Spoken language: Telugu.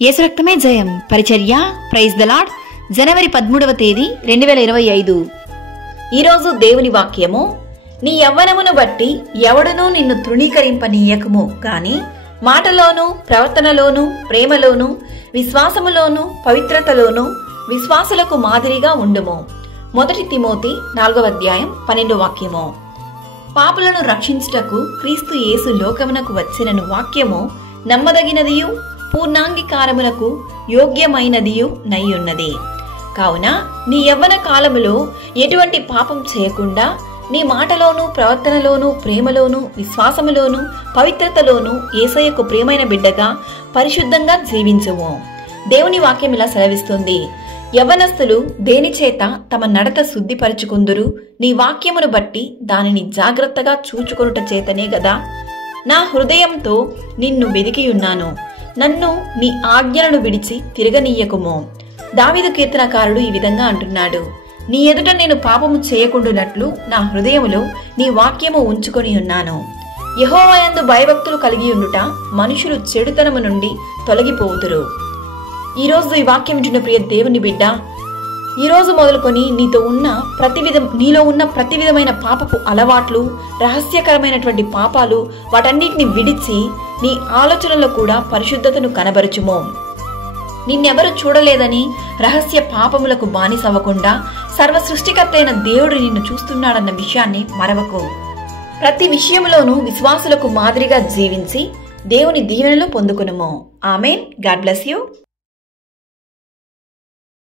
యేసు రక్తమే జయం పరిచర్య ప్రైజ్ ద లార్డ్ జనవరి 13వ తేదీ 2025. ఈరోజు దేవుని వాక్యము, నీ యవ్వనమును బట్టి ఎవడునూ నిన్ను తృణీకరింపనీయకము గాని మాటలోను ప్రవర్తనలోను ప్రేమలోను విశ్వాసములోను పవిత్రతలోను విశ్వాసులకు మాదిరిగా ఉండుము. 1 తిమోతి 4వ అధ్యాయం 12వ వాక్యము. పాపులను రక్షించుటకు క్రీస్తు యేసు లోకమునకు వచ్చినను వాక్యము నమ్మదగినదియు పూర్ణాంగీకారములకు యోగ్యమైనదియు నయ్యున్నది. కావున నీ యవ్వన కాలములో ఎటువంటి పాపం చేయకుండా నీ మాటలోను ప్రవర్తనలోను ప్రేమలోను విశ్వాసములోను పవిత్రతలోను యేసయ్యకు ప్రియమైన బిడ్డగా పరిశుద్ధంగా జీవించుము. దేవుని వాక్యం ఇలా సెలవిస్తుంది, యవ్వనస్తులు దేని చేత తమ నడత శుద్ధిపరచుకుందురు? నీ వాక్యమును బట్టి దానిని జాగ్రత్తగా చూచుకొనుట చేతనే గదా. నా హృదయంతో నిన్ను వెదికియున్నాను, నన్ను నీ ఆజ్ఞలను విడిచి తిరగనీయకుము. దావీదు కీర్తనకారుడు ఈ విధంగా అంటున్నాడు, నీ ఎదుట నేను పాపము చేయకుండునట్లు నా హృదయములో నీ వాక్యము ఉంచుకొని ఉన్నాను. యెహోవా యందు భయభక్తులు కలిగి ఉండుట మనుషులు చెడుతనము నుండి తొలగిపోవుదురు. ఈరోజు ఈ వాక్యం వింటున్న ప్రియ దేవుని బిడ్డ, ఈరోజు మొదలుకొని నీలో ఉన్న ప్రతి విధమైన పాపపు అలవాట్లు, రహస్యకరమైనటువంటి పాపాలు, వాటన్నిటిని విడిచి నీ ఆలోచనలో కూడా పరిశుద్ధతను కనబరుచుము. నిన్నెవరు చూడలేదని రహస్య పాపములకు బానిసవ్వకుండా సర్వ సృష్టికర్త అయిన దేవుడు నిన్ను చూస్తున్నాడన్న విషయాన్ని మరవకు. ప్రతి విషయంలోనూ విశ్వాసులకు మాదిరిగా జీవించి దేవుని దీవెనలు పొందుకునుము. ఆమేన్. God bless you.